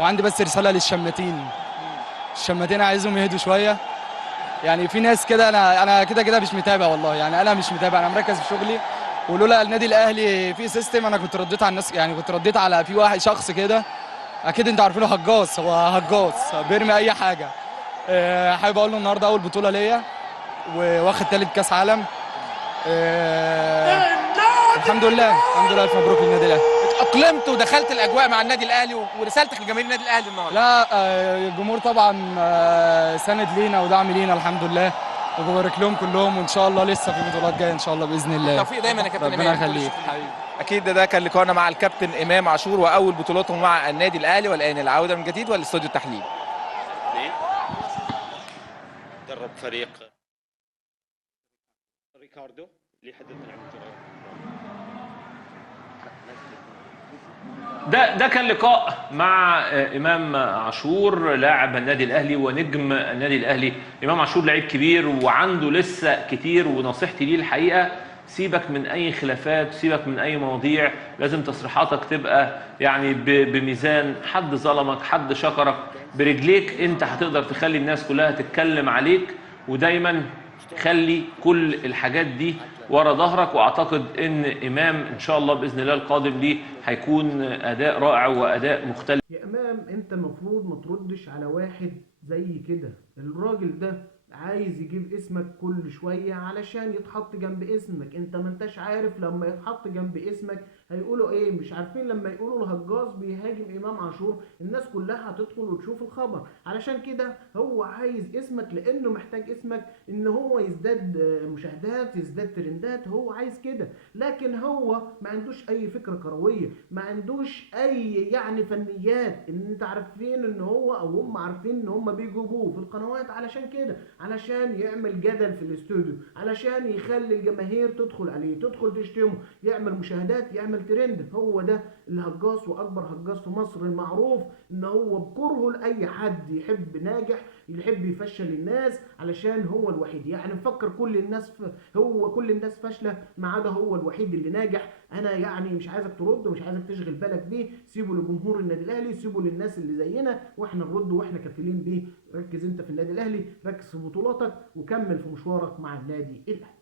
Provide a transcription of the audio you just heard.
وعندي بس رساله للشماتين. الشماتين عايزهم يهدوا شويه. يعني في ناس كده، انا كده كده مش متابع والله، يعني انا مش متابع، انا مركز في شغلي. ولولا النادي الاهلي في سيستم انا كنت رديت على الناس، يعني كنت رديت على في واحد شخص كده، اكيد انتوا عارفينه، هجاص، هو هجاص بيرمي اي حاجه. حابب اقول له النهارده اول بطوله ليا، واخد ثالث كاس عالم. الحمد لله، الحمد لله، الف مبروك للنادي الاهلي. اتأقلمت ودخلت الاجواء مع النادي الاهلي، ورسالتك لجماهير النادي الاهلي النهارده؟ لا، الجمهور طبعا سند لينا ودعم لينا الحمد لله، وببارك لهم كلهم، وان شاء الله لسه في بطولات جايه ان شاء الله باذن الله. التوفيق دايما يا كابتن ربنا امام. يخليك حبيبي. اكيد ده كان لقاءنا مع الكابتن امام عاشور واول بطولاته مع النادي الاهلي، والان العوده من جديد والاستوديو التحليل. درب فريق ريكاردو اللي حدثنا عن الجرائم. ده كان لقاء مع امام عاشور لاعب النادي الاهلي ونجم النادي الاهلي. امام عاشور لعيب كبير وعنده لسه كتير، ونصيحتي ليه الحقيقه سيبك من اي خلافات، سيبك من اي مواضيع، لازم تصريحاتك تبقى يعني بميزان. حد ظلمك، حد شكرك، برجليك انت هتقدر تخلي الناس كلها تتكلم عليك، ودايما خلي كل الحاجات دي ورا ظهرك. واعتقد ان امام ان شاء الله باذن الله القادم ليه هيكون اداء رائع واداء مختلف. يا امام انت المفروض ما تردش على واحد زي كده. الراجل ده عايز يجيب اسمك كل شوية علشان يتحط جنب اسمك. انت ما انتش عارف لما يتحط جنب اسمك هيقولوا ايه. مش عارفين لما يقولوا الهجاص بيهاجم امام عاشور الناس كلها هتدخل وتشوف الخبر. علشان كده هو عايز اسمك، لانه محتاج اسمك ان هو يزداد مشاهدات، يزداد ترندات. هو عايز كده، لكن هو ما عندوش اي فكرة كروية، ما عندوش اي يعني فنيات. ان انت عارفين ان هو او هم عارفين ان هم بيجيبوه في القنوات علشان كده، علشان يعمل جدل في الاستوديو، علشان يخلي الجماهير تدخل عليه، تدخل تشتمه، يعمل مشاهدات، يعمل ترند. هو ده الهجاص، واكبر هجاص في مصر. المعروف ان هو بكرهه لاي حد يحب ناجح، يحب يفشل الناس، علشان هو الوحيد. يعني مفكر كل الناس هو كل الناس فاشله ما عدا هو الوحيد اللي ناجح. انا يعني مش عايزك ترد ومش عايزك تشغل بالك بيه. سيبه لجمهور النادي الاهلي، سيبه للناس اللي زينا، واحنا نرد واحنا كفيلين بيه. ركز انت في النادي الاهلي، ركز في بطولاتك، وكمل في مشوارك مع النادي الاهلي.